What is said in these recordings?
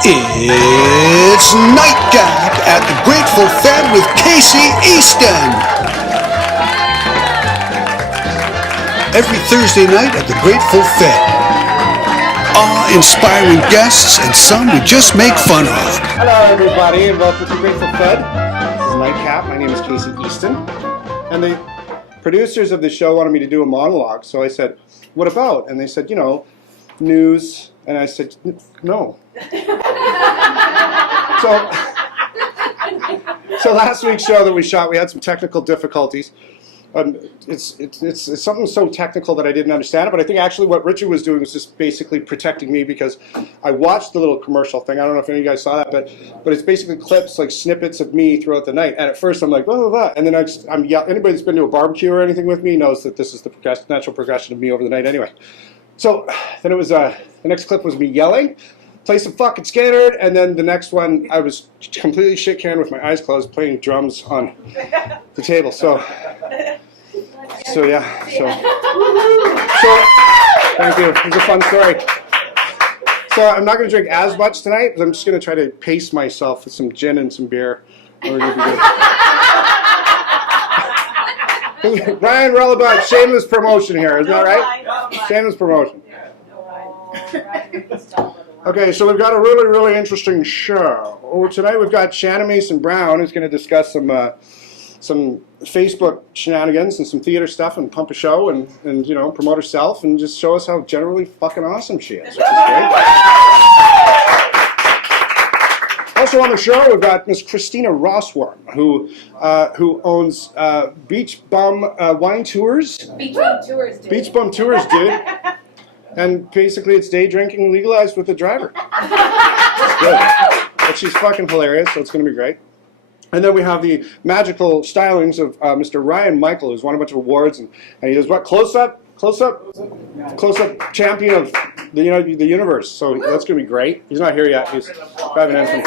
It's Nightgap at the Grateful Fed with Casey Easton. Every Thursday night at the Grateful Fed. Awe-inspiring guests and some we just make fun of. Hello everybody and welcome to Grateful Fed. This is Nightcap. My name is Casey Easton. And the producers of the show wanted me to do a monologue, so I said, what about? And they said, news. And I said, no. So last week's show that we shot, we had some technical difficulties. It's something so technical that I didn't understand it, but I think actually what Richard was doing was just basically protecting me, because I watched the little commercial thing. I don't know if any of you guys saw that, but it's basically clips, like snippets of me throughout the night. And at first I'm like, blah, blah, blah. And then I'm yelling. Anybody that's been to a barbecue or anything with me knows that this is the natural progression of me over the night anyway. So then it was, the next clip was me yelling, play some fucking Scanner, and then the next one I was completely shit-canned with my eyes closed playing drums on the table. So yeah. So thank you. It was a fun story. So I'm not going to drink as much tonight, but I'm just going to try to pace myself with some gin and some beer. Ryan Relevant, shameless promotion here, isn't that right? Shameless promotion. Okay, so we've got a really, really interesting show. Tonight we've got Shannon Mason-Brown, who's going to discuss some Facebook shenanigans and some theater stuff and pump a show and promote herself and just show us how generally fucking awesome she is, which is great. Also on the show, we've got Miss Christina Rossworm, who owns Beach Bum Wine Tours. Beach Bum Tours, dude. Beach Bum Tours, dude. And basically it's day drinking legalized with a driver. It's good. But she's fucking hilarious, so it's going to be great. And then we have the magical stylings of Mr. Ryan Michael, who's won a bunch of awards, and he does what? Close-up champion of the universe. So that's going to be great. He's not here yet. He's driving in from.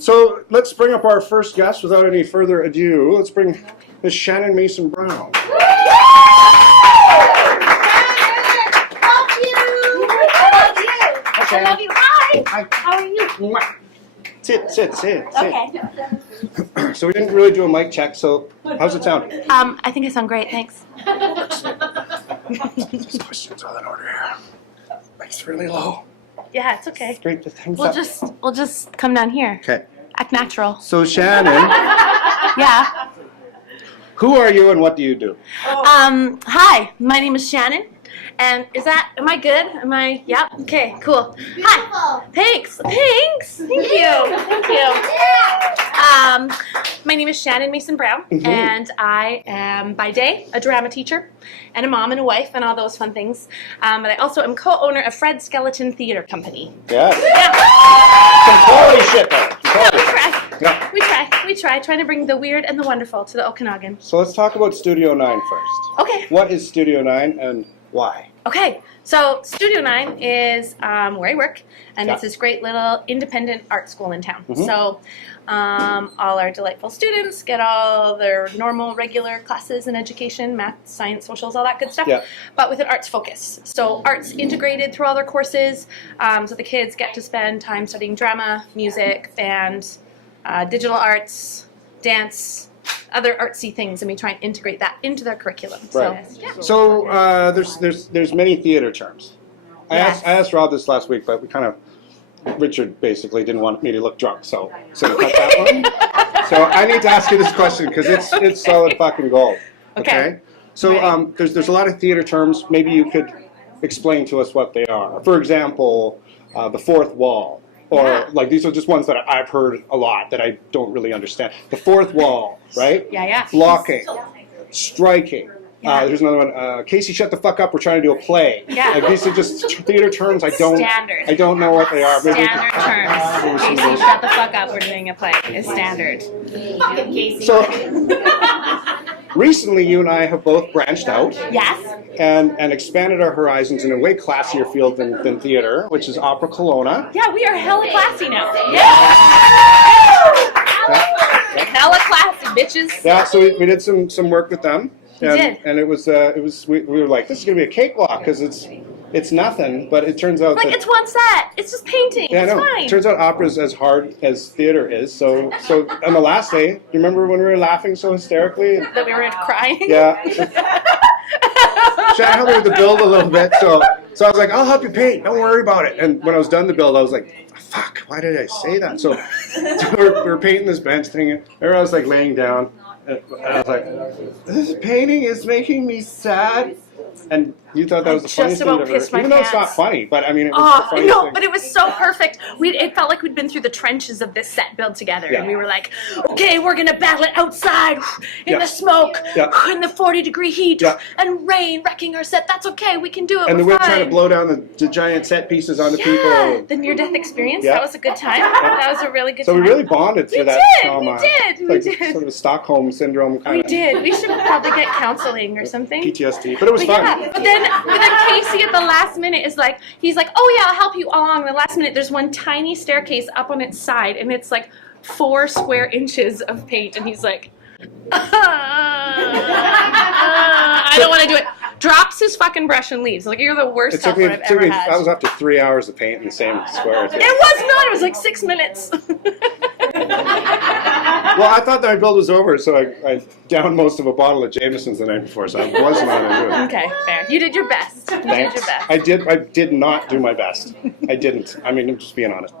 So let's bring up our first guest without any further ado. Let's bring Miss Shannon Mason-Brown. Love you. I love you. Hi. How are you? Sit. Okay. So we didn't really do a mic check, so how's it sound? I think I sound great, thanks. These questions are in order here. Mic's really low. Yeah, it's okay. Straight to things We'll up. just come down here. Okay. Act natural. So Shannon, Yeah. who are you and what do you do? Hi, my name is Shannon. And am I good? Yeah? Okay, cool. Hi. Thanks. Thank you. My name is Shannon Mason-Brown, and I am, by day, a drama teacher, and a mom and a wife, and all those fun things. But I also am co-owner of Fred's Skeleton Theater Company. Yes. Yeah. Some quality shit there. We try, trying to bring the weird and the wonderful to the Okanagan. So let's talk about Studio 9 first. Okay. What is Studio 9 and why? Okay, so Studio 9 is where I work, and it's this great little independent art school in town. So all our delightful students get all their normal, regular classes in education, math, science, socials, all that good stuff, but with an arts focus. So arts integrated through all their courses, so the kids get to spend time studying drama, music, band, digital arts, dance, other artsy things, and we try and integrate that into their curriculum. Right. So, yeah. So there's many theater terms. I asked Rob this last week, but Richard basically didn't want me to look drunk, so cut that one. So I need to ask you this question because it's solid fucking gold. Okay. So there's a lot of theater terms. Maybe you could explain to us what they are. For example, the fourth wall. Or like these are just ones that I've heard a lot that I don't really understand. The fourth wall, right? Yeah. Blocking, striking. There's another one. Casey, shut the fuck up. We're trying to do a play. Yeah. Like these are just theater terms. I don't know what they are. Standard terms. Casey, shut the fuck up. We're doing a play. It's standard. So recently, you and I have both branched out. Yes. And expanded our horizons in a way classier field than theater, which is Opera Kelowna. Yeah, we are hella classy now. Yeah. Hella classy, bitches. Yeah, so we did some work with them. We did. And it was we were like, this is gonna be a cakewalk because it's it's nothing, but it turns out Like, that it's one set. It's just painting. yeah, it's no. fine. It turns out opera's as hard as theater is. So on the last day, you remember when we were laughing so hysterically? That we were crying. Yeah. Shannon helped me with the build a little bit, so I was like, I'll help you paint. Don't worry about it. And when I was done the build, I was like, fuck, why did I say that? So we're painting this bench thing, and I was like laying down, and I was like, this painting is making me sad. And you thought that was the funniest thing ever. Even though it's not funny, but I mean, it was the funniest thing. But it was so perfect. It felt like we'd been through the trenches of this set build together, and we were like, okay, we're gonna battle it outside in the smoke, in the 40-degree heat, and rain wrecking our set. That's okay. We can do it. And the wind trying to blow down the giant set pieces onto people. The near-death experience. That was a good time. That was a really good time. So we really bonded through that trauma. We did. Sort of Stockholm syndrome kind of. We did. We should probably get counseling or something. PTSD, but it was fun. Yeah, but then Casey at the last minute is like, he's like, oh yeah, I'll help you along. And the last minute, there's one tiny staircase up on its side, and it's like 4 square inches of paint, and he's like, I don't want to do it. Drops his fucking brush and leaves. Like, you're the worst helper I've ever had. That was after 3 hours of paint in the same square. It was not. It was like 6 minutes. Well, I thought that my build was over, so I downed most of a bottle of Jameson's the night before, so I was not into it. Okay, fair. You did your best. You Thanks. did your best. I did not do my best. I didn't. I mean, I'm just being honest.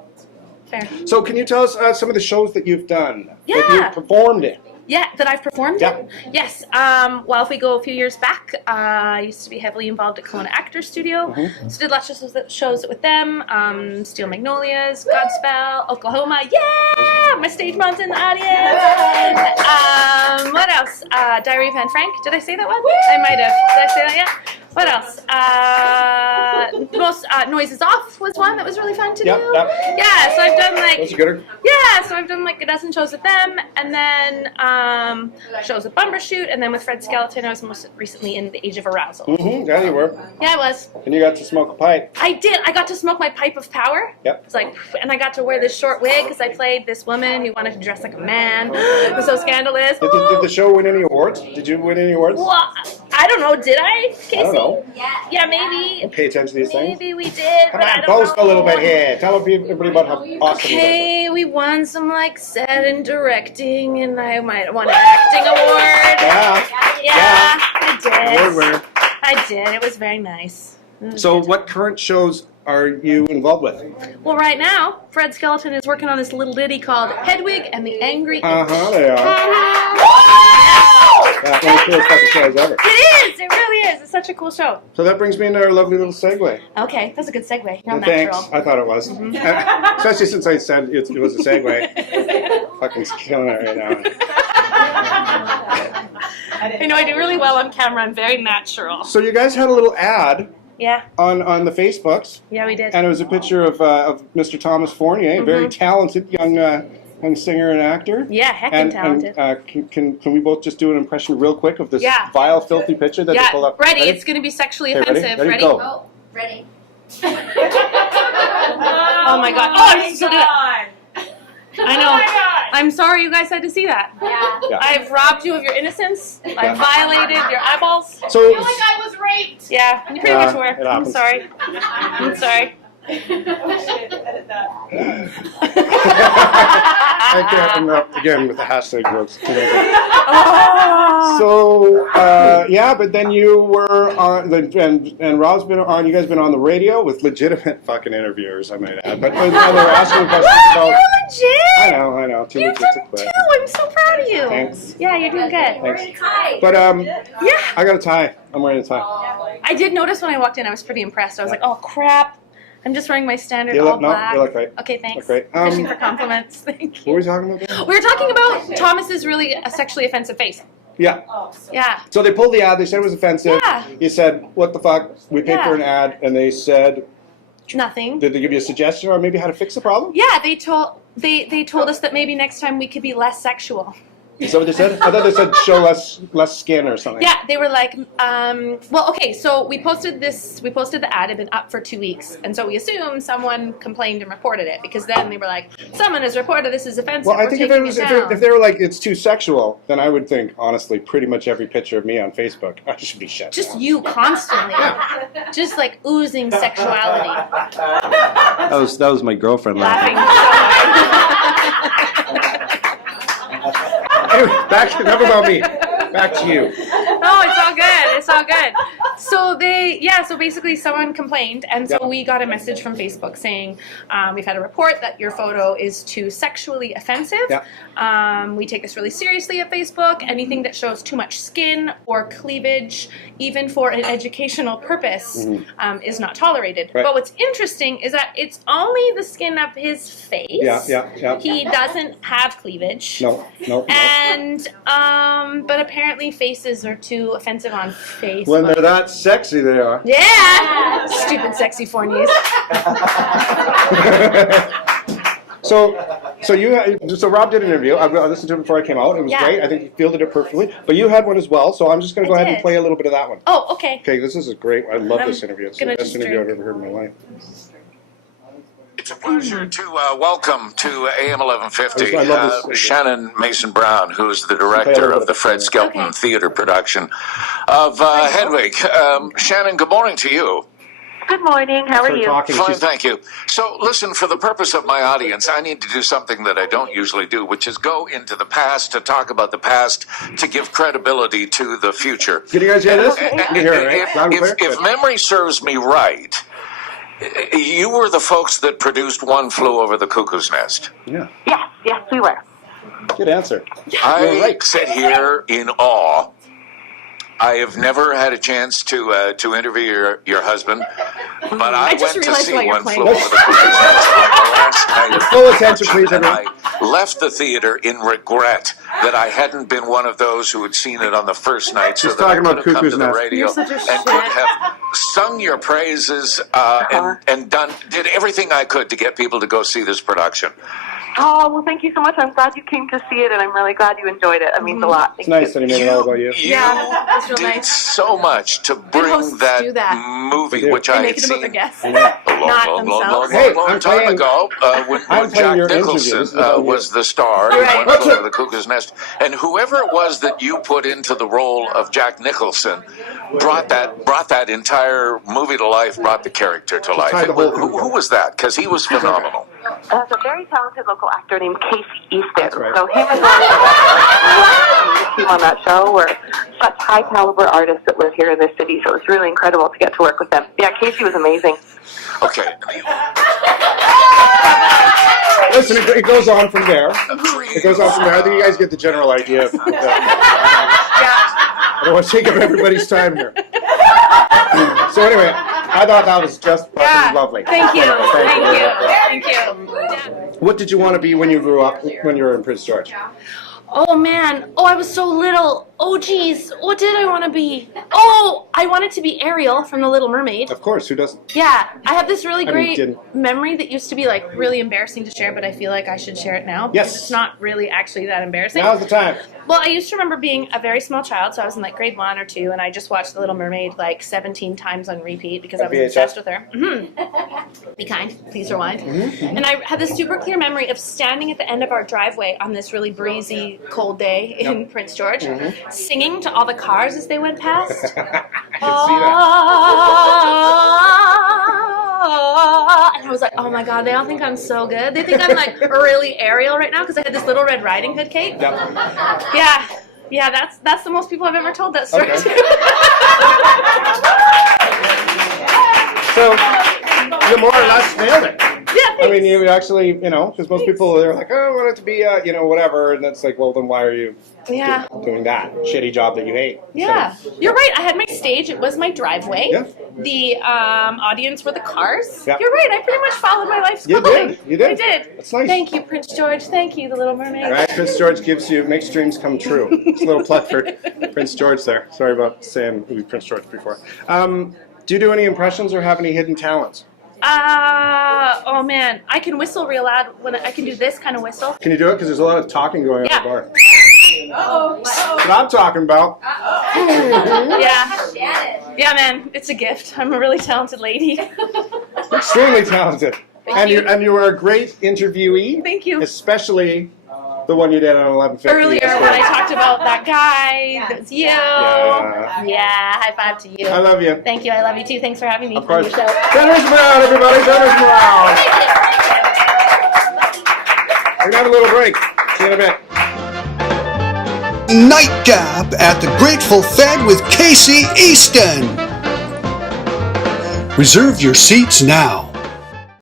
Fair. So can you tell us some of the shows that you've done? Yeah. That you've performed in? Yeah, that I've performed Yeah. in? Yes. Well, if we go a few years back, I used to be heavily involved at Kelowna Actors Studio. So did lots of shows with them. Steel Magnolias, Godspell, Oklahoma. Yeah! My stage mom's in the audience. What else? Diary of Anne Frank. Did I say that one? I might have. Did I say that? Yeah. What else? Noises Off was one that was really fun to do. Yep. Yeah, so I've done like... Those are good. Yeah, so I've done like a dozen shows with them, and then shows with Bumbershoot, and then with Fred Skeleton, I was most recently in The Age of Arousal. Mm-hmm. Yeah, you were. Yeah, I was. And you got to smoke a pipe. I did. I got to smoke my pipe of power. Yep. It's like, and I got to wear this short wig because I played this woman who wanted to dress like a man. It was so scandalous. Did the show win any awards? Did you win any awards? Well, I don't know. Did I, Casey? I don't know. Yeah, maybe. Don't pay attention to these things. Maybe we did. Come but I on, don't boast know. a little bit here. Tell everybody about how awesome you Okay, we won some like set and directing, and I might have won an acting award. Yeah, I did. award winner. I did. It was very nice. So what current shows are you involved with? Well, right now, Fred Skeleton is working on this little ditty called Hedwig and the Angry Inch. They are. Yeah, one of the coolest fucking shows ever. It is. It really is. It's such a cool show. So that brings me into our lovely little segue. Okay, that's a good segue. You're all Thanks. natural. I thought it was. Especially since I said it was a segue. Fucking killing it right now. I know I do really well on camera. I'm very natural. So you guys had a little ad Yeah. on the Facebooks, Yeah, we did. and it was a picture of Mr. Thomas Fournier, a very talented young singer and actor. Yeah, heckin' talented. And can we both just do an impression real quick of this vile, filthy picture that they pulled up? Ready. It's going to be sexually Okay, offensive. ready? Go. Oh, ready. Oh my god. Oh, I'm so good. I know. I'm sorry you guys had to see that. Yeah. I've robbed you of your innocence. I've violated your eyeballs. So, I feel like I was raped. Yeah, you pretty much were. it I'm happens. sorry. I'm sorry. I can't enough again with the hashtag jokes. So yeah, but then you were on and Rob's been on. You guys been on the radio with legitimate fucking interviewers, I might add. But they were asking questions about. You're legit. I know. Too You've legit to done quit. too. I'm so proud of you. Thanks. Yeah, you're doing good. Thanks. Hi. But Yeah. I got a tie. I'm wearing a tie. I did notice when I walked in, I was pretty impressed. I was like, oh crap. I'm just wearing my standard You all look- no, black. you look great. Okay, thanks. Look great. Fishing for compliments. Thank What you. were we talking about? There? We were talking about Thomas's really a sexually offensive face. Yeah. Yeah. So they pulled the ad. They said it was offensive. Yeah. You said, "What the fuck?" We paid for Yeah. an ad, and they said, Nothing. "Did they give you a suggestion or maybe how to fix the problem?" Yeah, they told us that maybe next time we could be less sexual. Is that what they said? I thought they said show less skin or something. Yeah, they were like, well, okay, so we posted the ad, had been up for 2 weeks, and so we assumed someone complained and reported it, because then they were like, someone has reported this is offensive, Well, I we're think if they were like it's too sexual, then I would think honestly, pretty much every picture of me on Facebook, I should be shut just down. you constantly, just like oozing sexuality, That was my girlfriend laughing laughing. so Anyway, enough about me. Back to you. No, it's all good. It's all good. So basically someone complained, and so we got a message from Facebook saying, we've had a report that your photo is too sexually offensive. We take this really seriously at Facebook. Anything that shows too much skin or cleavage, even for an educational purpose, is not tolerated. Right. But what's interesting is that it's only the skin of his face. Yeah. He doesn't have cleavage. No. And but apparently faces are too offensive on Facebook. When they're that sexy, they are. Yeah, stupid sexy fornies. So Rob did an interview. I listened to it before I came out. It was great. I think he fielded it perfectly. But you had one as well, so I'm just going to go ahead and play a little bit of that one. Oh, okay. Okay, this is great. I love this interview. It's the best interview I've ever heard in my life. It's a pleasure to welcome to AM 1150 I love this. Shannon Mason Brown, who's the director of the Fred Skelton Theater production of Hedwig. Shannon, good morning to you. Good morning. How are you? Fine, thank you. So, listen, for the purpose of my audience, I need to do something that I don't usually do, which is go into the past to talk about the past to give credibility to the future. Can you guys hear this? You can hear it, right? Loud and clear? If memory serves me right, you were the folks that produced One Flew Over the Cuckoo's Nest. Yeah. Yes, we were. Good answer. I sit here in awe. I have never had a chance to interview your husband, but I went to see One Flew Over the Cuckoo's Nest last night. Full attention, please, everyone. I left the theater in regret that I hadn't been one of those who had seen it on the first night, so He's that I talking could about have come to Cuckoo's the Nest. radio You're such a and could have sung your praises and did everything I could to get people to go see this production. Oh, well, thank you so much. I'm glad you came to see it, and I'm really glad you enjoyed it. It means a lot. It's nice that he made it all about you. That's real did nice. so much to bring hosts do that. movie, which I Make had it about seen their guests, a not themselves. Hey, long I'm time playing- ago when I'm playing Jack your Nicholson interviews without you. was the star in Right. One Flew Over the Cuckoo's Nest. And whoever it was that you put into the role of Jack Nicholson brought that entire movie to life, brought the character to life. tied the whole thing Who was that? Because he was phenomenal. There's a very talented local actor named Casey Easton. That's right. So him and the team on that show were such high caliber artists that live here in this city. So it was really incredible to get to work with them. Yeah, Casey was amazing. Okay. Listen, it goes on from there. It goes on from there. I think you guys get the general idea. I don't want to take up everybody's time here. So anyway, I thought that was just fucking lovely. Thank you. Thank you. What did you want to be when you grew up, when you were in Prince George? Oh man. Oh, I was so little. Oh geez. What did I want to be? Oh, I wanted to be Ariel from The Little Mermaid. Of course, who doesn't? Yeah, I have this really mean, great didn't. memory that used to be like really embarrassing to share, but I feel like I should share it now. Yes. Because it's not really actually that embarrassing. Now's the time. Well, I used to remember being a very small child, so I was in like grade 1 or 2, and I just watched The Little Mermaid like 17 times on repeat because I was VHS? obsessed with her. Be kind, please rewind. And I had this super clear memory of standing at the end of our driveway on this really breezy, cold day in Prince George, singing to all the cars as they went past. I And I was like, oh my god, they all think I'm so good. They think I'm like really Ariel right now because I had this Little Red Riding Hood cape. Yeah, that's the most people I've ever told that story Okay. to. So you more or less nailed it. Yeah, I mean, you actually, because most people, they're like, oh, I want it to be, whatever. And it's like, well, then why are you doing that shitty job that you hate? Yeah, you're right. I had my stage. It was my driveway. Yeah. The audience were the cars. Yeah. You're right. I pretty much followed my life's You calling. did. You did. I did. That's nice. Thank you, Prince George. Thank you, The Little Mermaid. All right, Prince George makes dreams come true. It's a little plug for Prince George there. Sorry about saying Prince George before. Do you do any impressions or have any hidden talents? Oh man, I can whistle real loud when I can do this kind of whistle. Can you do it? Because there's a lot of talking going on in the bar. That's what I'm talking about. Yeah. Shannon. Yeah, man, it's a gift. I'm a really talented lady. Extremely talented. And you were a great interviewee. Thank you. Especially the one you did on 11:50. Earlier when I talked about that guy, that was you. Yeah. Yeah, high five to you. I love you. Thank you. I love you too. Thanks for having me Of on course. your show. Dennis Brown, everybody. Dennis Brown. We're going to have a little break. See you in a bit. Nightcap at the Grateful Fed with Casey Easton. Reserve your seats now.